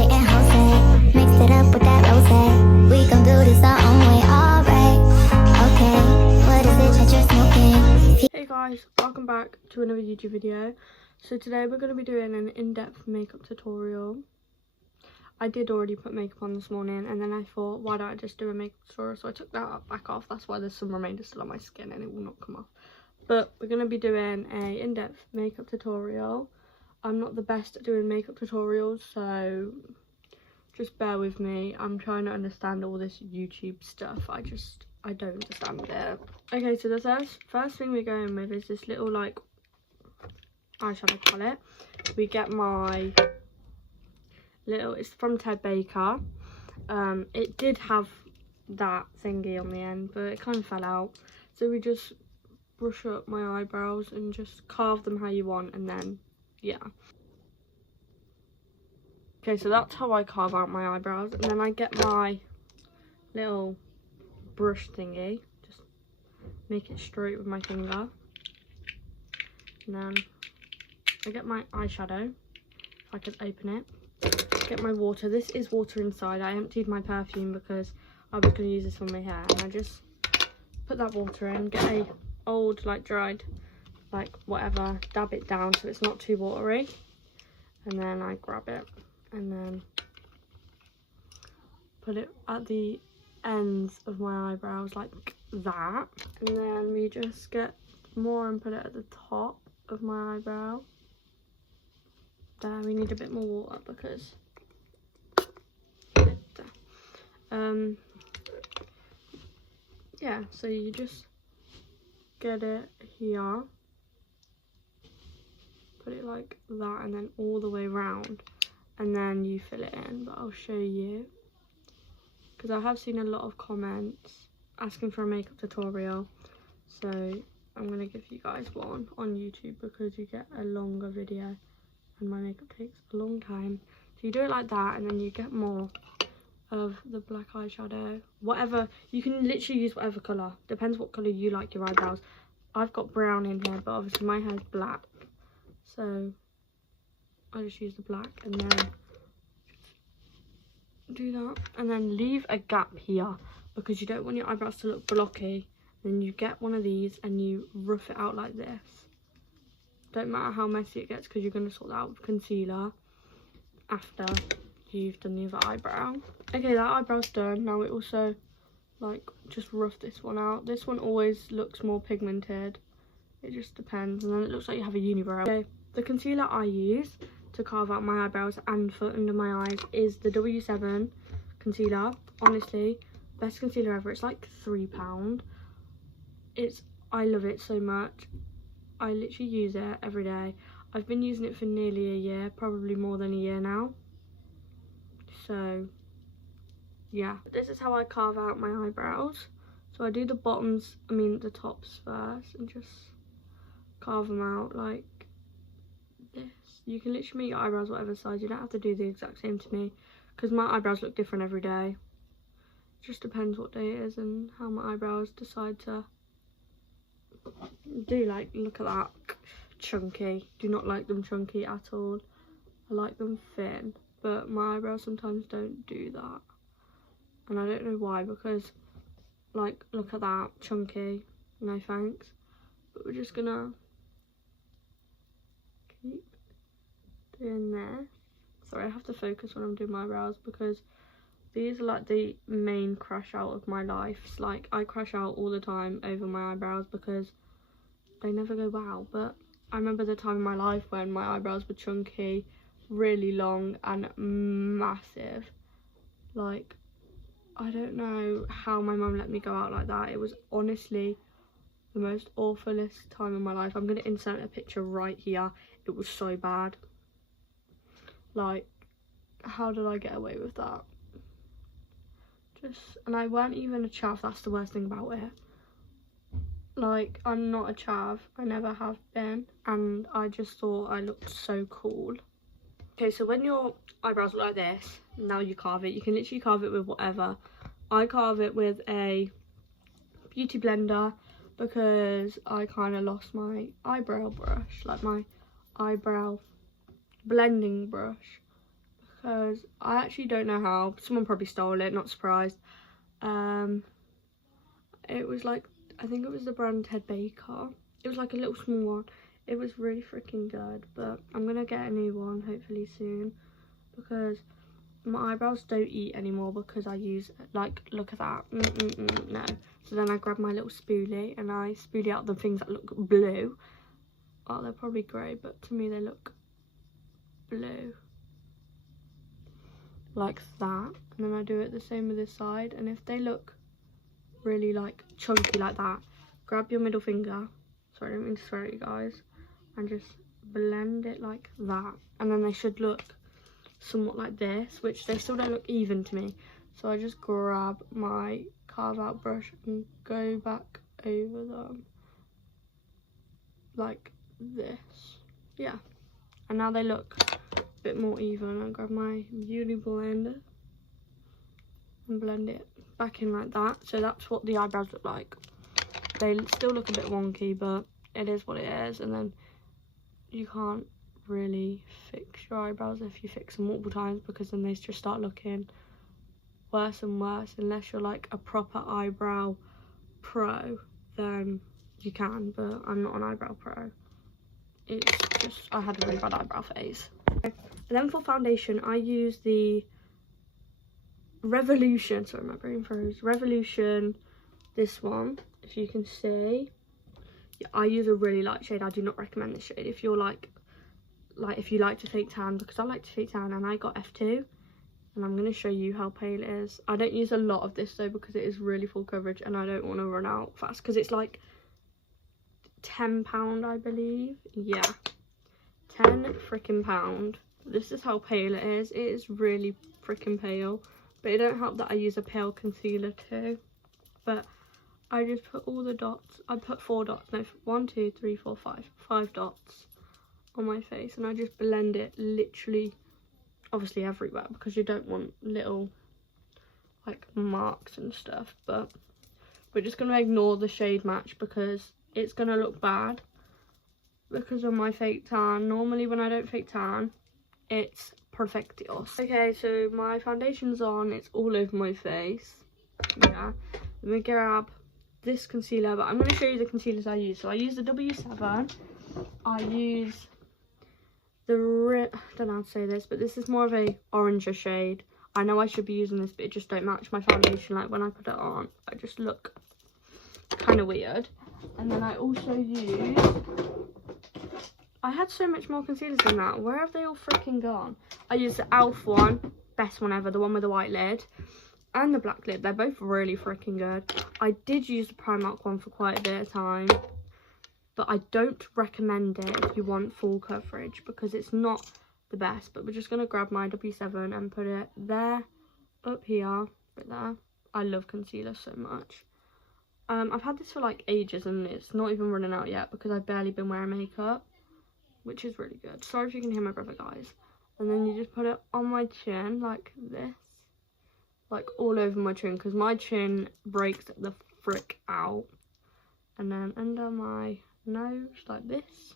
shit and Jose. Mixed it up with that rose. We gon' do this our own way, alright. Okay, what is it that you're smoking? Hey guys, welcome back to another YouTube video. So today we're going to be doing an in-depth makeup tutorial. I did already put makeup on this morning, and then I thought, why don't I just do a makeup tutorial? So I took that back off. That's why there's some remainder still on my skin and it will not come off. But we're going to be doing a in-depth makeup tutorial. I'm not the best at doing makeup tutorials, so just bear with me. I'm trying to understand all this YouTube stuff. I don't understand it. Okay, so the first thing we're going with is this little like eyeshadow palette. We get my little, it's from Ted Baker. It did have that thingy on the end, but it kind of fell out. So we just brush up my eyebrows and just carve them how you want, and then yeah. Okay, so that's how I carve out my eyebrows, and then I get my little brush thingy, just make it straight with my finger, and then I get my eyeshadow, if I could open it, get my water. This is water inside. I emptied my perfume because I was going to use this on my hair, and I just put that water in, get a old like dried like whatever, dab it down so it's not too watery, and then I grab it and then put it at the ends of my eyebrows like that, and then we just get more and put it at the top of my eyebrow. There, we need a bit more water because yeah, so you just get it here, put it like that, and then all the way around, and then you fill it in. But I'll show you, because I have seen a lot of comments asking for a makeup tutorial, so I'm going to give you guys one on YouTube because you get a longer video and my makeup takes a long time. So you do it like that, and then you get more of the black eyeshadow, whatever, you can literally use whatever colour, depends what colour you like your eyebrows. I've got brown in here, but obviously my hair's black, so I just use the black, and then do that, and then leave a gap here because you don't want your eyebrows to look blocky. Then you get one of these and you rough it out like this. Don't matter how messy it gets because you're going to sort that out with concealer after you've done the other eyebrow. Okay, that eyebrow's done. Now we also like just rough this one out. This one always looks more pigmented, it just depends, and then it looks like you have a unibrow. Okay, the concealer I use to carve out my eyebrows and for under my eyes is the W7 concealer. Honestly, best concealer ever. It's like £3. I love it so much. I literally use it every day. I've been using it for nearly a year, probably more than a year now. So yeah, this is how I carve out my eyebrows. So I do the bottoms, the tops first, and just carve them out like this. You can literally make your eyebrows whatever size. You don't have to do the exact same to me because my eyebrows look different every day. It just depends what day it is and how my eyebrows decide to do. Like, look at that, chunky. Do not like them chunky at all. I like them thin, but my eyebrows sometimes don't do that, and I don't know why, because like, look at that, chunky, no thanks. But we're just gonna keep doing this. Sorry, I have to focus when I'm doing my eyebrows because these are like the main crash out of my life. Like, I crash out all the time over my eyebrows because they never go wow. But I remember the time in my life when my eyebrows were chunky, really long and massive. Like, I don't know how my mum let me go out like that. It was honestly the most awfulest time in my life. I'm going to insert a picture right here. It was so bad. Like, how did I get away with that? And I weren't even a chav. That's the worst thing about it. Like, I'm not a chav. I never have been. And I just thought I looked so cool. Okay, so when your eyebrows look like this, now you carve it. You can literally carve it with whatever. I carve it with a beauty blender because I kind of lost my eyebrow brush, like my eyebrow blending brush, because I actually don't know how. Someone probably stole it, not surprised. It was like, I think it was the brand Ted Baker. It was like a little small one. It was really freaking good, but I'm gonna get a new one hopefully soon, because my eyebrows don't eat anymore because I use, like, look at that, no. So then I grab my little spoolie and I spoolie out the things that look blue. Oh, they're probably grey, but to me they look blue. Like that. And then I do it the same with this side, and if they look really like chunky like that, grab your middle finger, sorry I don't mean to swear at you guys, and just blend it like that, and then they should look somewhat like this, which they still don't look even to me. So I just grab my carve out brush and go back over them like this. Yeah, and now they look a bit more even. I grab my beauty blender and blend it back in like that. So that's what the eyebrows look like. They still look a bit wonky, but it is what it is. And then you can't really fix your eyebrows if you fix them multiple times, because then they just start looking worse and worse. Unless you're like a proper eyebrow pro, then you can, but I'm not an eyebrow pro. It's just, I had a really bad eyebrow phase. And then for foundation, I use the Revolution, sorry my brain froze, Revolution, this one, if you can see. Yeah, I use a really light shade. I do not recommend this shade if you're like if you like to fake tan, because I like to fake tan and I got F2, and I'm going to show you how pale it is. I don't use a lot of this though, because it is really full coverage and I don't want to run out fast, because it's like £10 I believe. Yeah, 10 freaking pound. This is how pale it is. It is really freaking pale, but it don't help that I use a pale concealer too. But I just put all the dots, I put 4 dots, no, 1 2 3 4 5 dots on my face, and I just blend it literally, obviously everywhere, because you don't want little like marks and stuff. But we're just going to ignore the shade match because it's going to look bad because of my fake tan. Normally when I don't fake tan, it's perfectios. Okay, so my foundation's on, it's all over my face. Yeah, let me grab this concealer, but I'm going to show you the concealers I use. So I use the W7, I use the, I don't know how to say this, but this is more of a oranger shade. I know I should be using this, but it just don't match my foundation. Like when I put it on, I just look kind of weird. And then I also use, I had so much more concealers than that. Where have they all freaking gone? I use the e.l.f. one, best one ever, the one with the white lid, and the black lid. They're both really freaking good. I did use the Primark one for quite a bit of time, but I don't recommend it if you want full coverage, because it's not the best. But we're just going to grab my W7 and put it there, up here, right there. I love concealer so much. I've had this for like ages and it's not even running out yet, because I've barely been wearing makeup, which is really good. Sorry if you can hear my brother, guys. And then you just put it on my chin like this, like all over my chin, because my chin breaks the frick out. And then under my nose like this.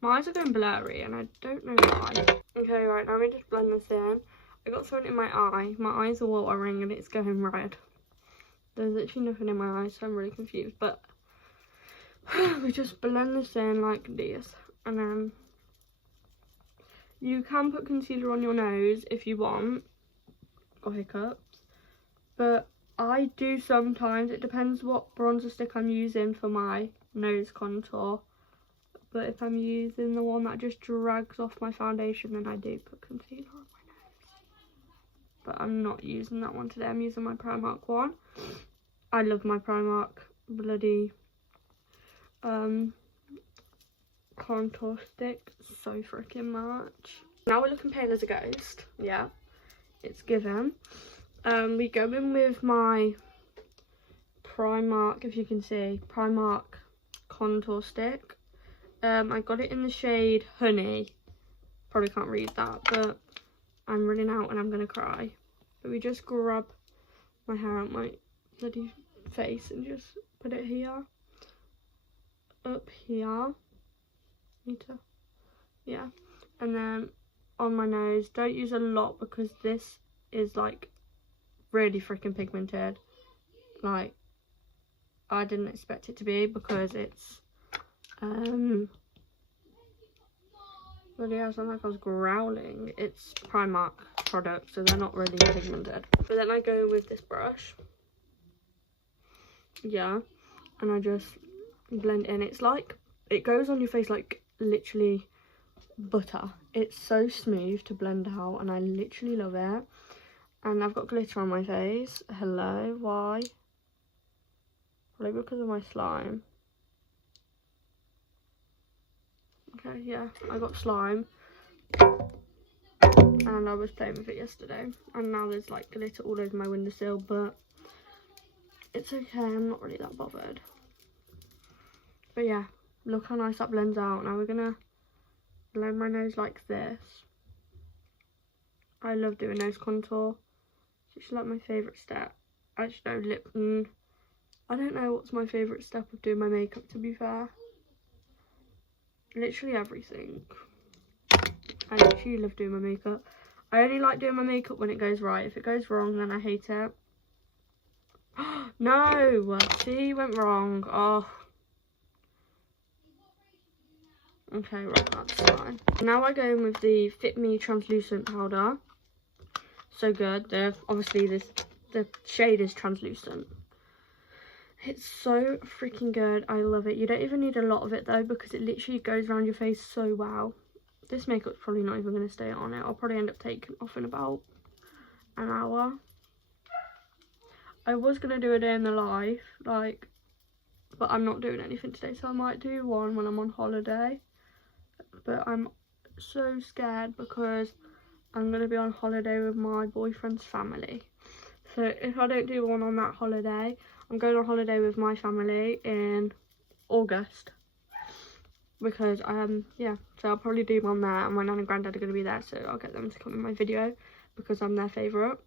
My eyes are going blurry and I don't know why. Okay, right, now let me just blend this in. I got something in my eye. My eyes are watering and it's going red. There's literally nothing in my eyes, so I'm really confused. But we just blend this in like this. And then you can put concealer on your nose if you want, or hiccups. But I do sometimes. It depends what bronzer stick I'm using for my nose contour. But if I'm using the one that just drags off my foundation, then I do put concealer on my nose. But I'm not using that one today. I'm using my Primark one. I love my Primark bloody contour stick so freaking much. Now we're looking pale as a ghost. Yeah, it's given. We go in with my Primark, if you can see, Primark contour stick. I got it in the shade Honey. Probably can't read that, but I'm running out and I'm gonna cry. But we just grab my hair out my bloody face and just put it here, up here, yeah, and then on my nose. Don't use a lot because this is like really freaking pigmented. Like, I didn't expect it to be because it's bloody hell, I sound like I was growling. It's Primark product, so they're not really pigmented. But then I go with this brush, yeah, and I just blend in. It's like, it goes on your face like literally butter. It's so smooth to blend out and I literally love it. And I've got glitter on my face. Hello, why? Probably because of my slime. Okay, yeah, I got slime and I was playing with it yesterday and now there's like glitter all over my windowsill, but it's okay, I'm not really that bothered. But yeah, look how nice that blends out. Now we're gonna blend my nose like this. I love doing nose contour. It's just like my favourite step. Actually no, I don't know what's my favourite step of doing my makeup, to be fair. Literally everything. I literally love doing my makeup. I only like doing my makeup when it goes right. If it goes wrong, then I hate it. No! See, went wrong. Oh. Okay, right, that's fine. Now I go in with the Fit Me translucent powder. So good. Obviously the shade is translucent. It's so freaking good. I love it. You don't even need a lot of it though, because it literally goes around your face so well. This makeup's probably not even going to stay on it. I'll probably end up taking it off in about an hour. I was going to do a day in the life, like, but I'm not doing anything today, so I might do one when I'm on holiday. But I'm so scared because I'm going to be on holiday with my boyfriend's family. So if I don't do one on that holiday, I'm going on holiday with my family in August. Because, yeah, so I'll probably do one there, and my nan and granddad are going to be there, so I'll get them to come in my video because I'm their favourite.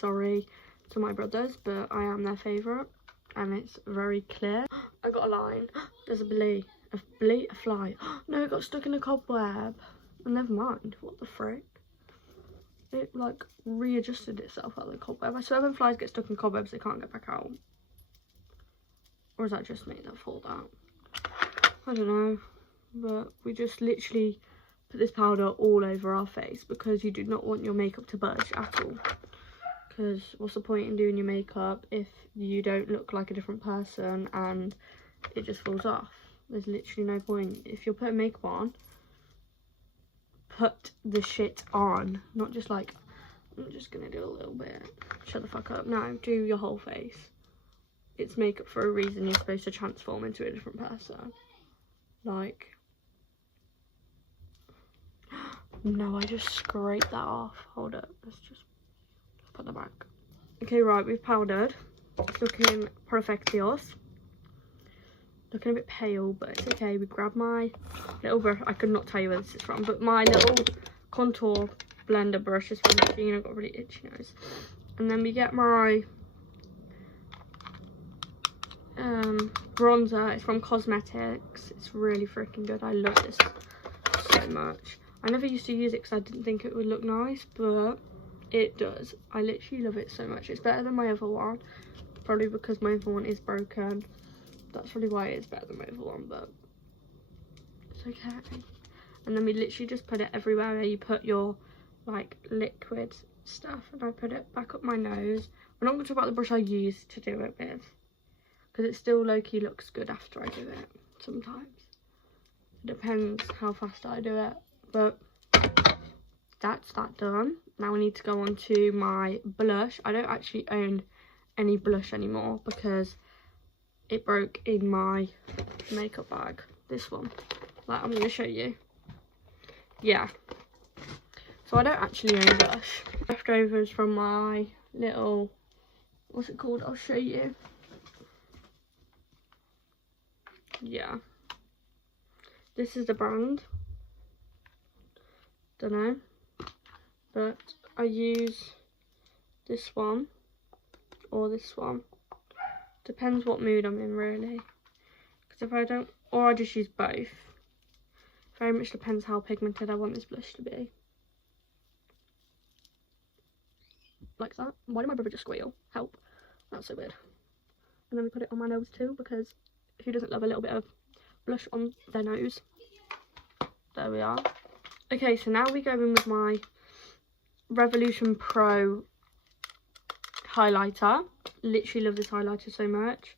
Sorry to my brothers, but I am their favourite, and it's very clear. I got a line. There's a fly. No, it got stuck in a cobweb. Oh, never mind. What the frick? It like readjusted itself out of the cobweb. I swear when flies get stuck in cobwebs, they can't get back out. Or is that just me that thought that? I don't know, but we just literally put this powder all over our face because you do not want your makeup to budge at all. Because what's the point in doing your makeup if you don't look like a different person and it just falls off? There's literally no point. If you're putting makeup on, put the shit on, not just like, I'm just gonna do a little bit. Shut the fuck up. No, do your whole face. It's makeup for a reason. You're supposed to transform into a different person. Like, no, I just scraped that off. Hold up, let's just put that back. Okay, right, we've powdered. It's looking perfectios. Looking a bit pale, but it's okay. We grab my little brush. I could not tell you where this is from, but my little contour blender brush is from Shein. I've got a really itchy nose. And then we get my bronzer. It's from Cosmetics. It's really freaking good. I love this so much. I never used to use it because I didn't think it would look nice, but it does. I literally love it so much. It's better than my other one, probably because my other one is broken. That's probably why it's better than my other one, but it's okay. And then we literally just put it everywhere where you put your like liquid stuff, and I put it back up my nose. We're not going to talk about the brush I use to do it with, because it still low-key looks good after I do it sometimes. It depends how fast I do it, but that's that done. Now we need to go on to my blush. I don't actually own any blush anymore because it broke in my makeup bag. This one, like, I'm going to show you. Yeah, so I don't actually own blush. Leftovers from my little, what's it called? I'll show you. Yeah, this is the brand. Don't know, but I use this one or this one. Depends what mood I'm in, really. Because if I don't, or I just use both. Very much depends how pigmented I want this blush to be. like that. Why did my brother just squeal? Help. That's so weird. And then we put it on my nose too, because who doesn't love a little bit of blush on their nose? There we are. Okay, so now we go in with my Revolution Pro highlighter. Literally love this highlighter so much.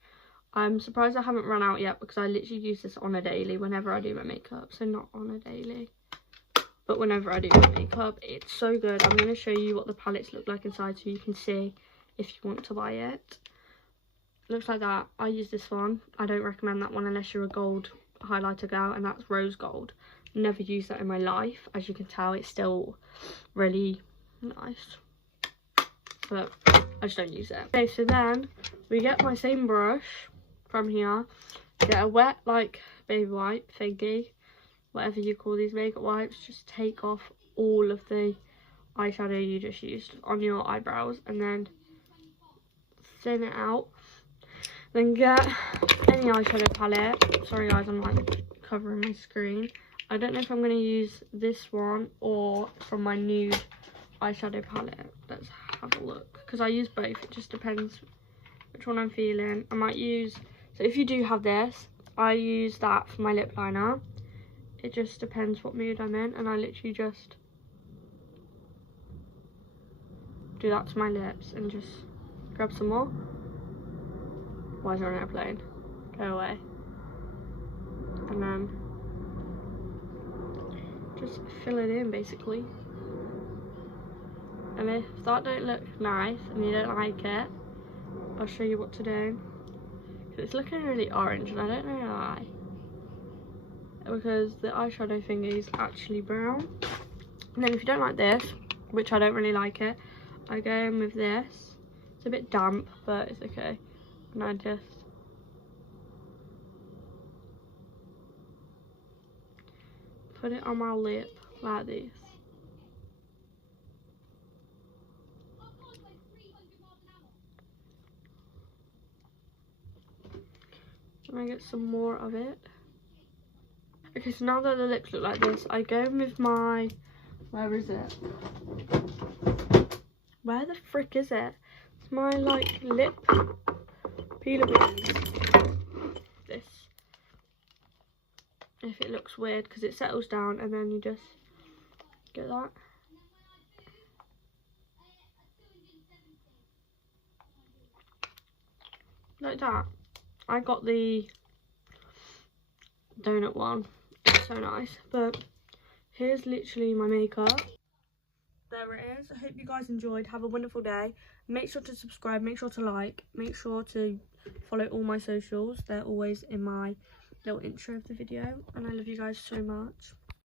I'm surprised I haven't run out yet, because I literally use this on a daily whenever I do my makeup. So not on a daily, but whenever I do my makeup. It's so good. I'm going to show you what the palettes look like inside so you can see if you want to buy it. Looks like that. I use this one. I don't recommend that one unless you're a gold highlighter girl, and that's rose gold. Never used that in my life. As you can tell, it's still really nice, but I just don't use it. Okay, so then we get my same brush from here, get a wet like baby wipe thingy, whatever you call these makeup wipes. Just take off all of the eyeshadow you just used on your eyebrows, and then thin it out. Then get any eyeshadow palette. Sorry guys, I'm like covering my screen. I don't know if I'm going to use this one or from my nude eyeshadow palette. Let's have a look, because I use both. It just depends which one I'm feeling. I might use, so if you do have this, I use that for my lip liner. It just depends what mood I'm in, and I literally just do that to my lips and just grab some more. Why is there an airplane? Go away. And then just fill it in basically. And if that don't look nice and you don't like it, I'll show you what to do. It's looking really orange and I don't know why. Because the eyeshadow thingy is actually brown. And then if you don't like this, which I don't really like it, I go in with this. It's a bit damp, but it's okay. And I just put it on my lip like this. And I get some more of it. Okay, so now that the lips look like this, I go in with my, where is it? Where the frick is it? It's my like lip peeler base. This. If it looks weird, because it settles down and then you just get that. Like that. I got the donut one. It's so nice. But here's literally my makeup. There it is. I hope you guys enjoyed. Have a wonderful day. Make sure to subscribe. Make sure to like. Make sure to follow all my socials. They're always in my little intro of the video. And I love you guys so much.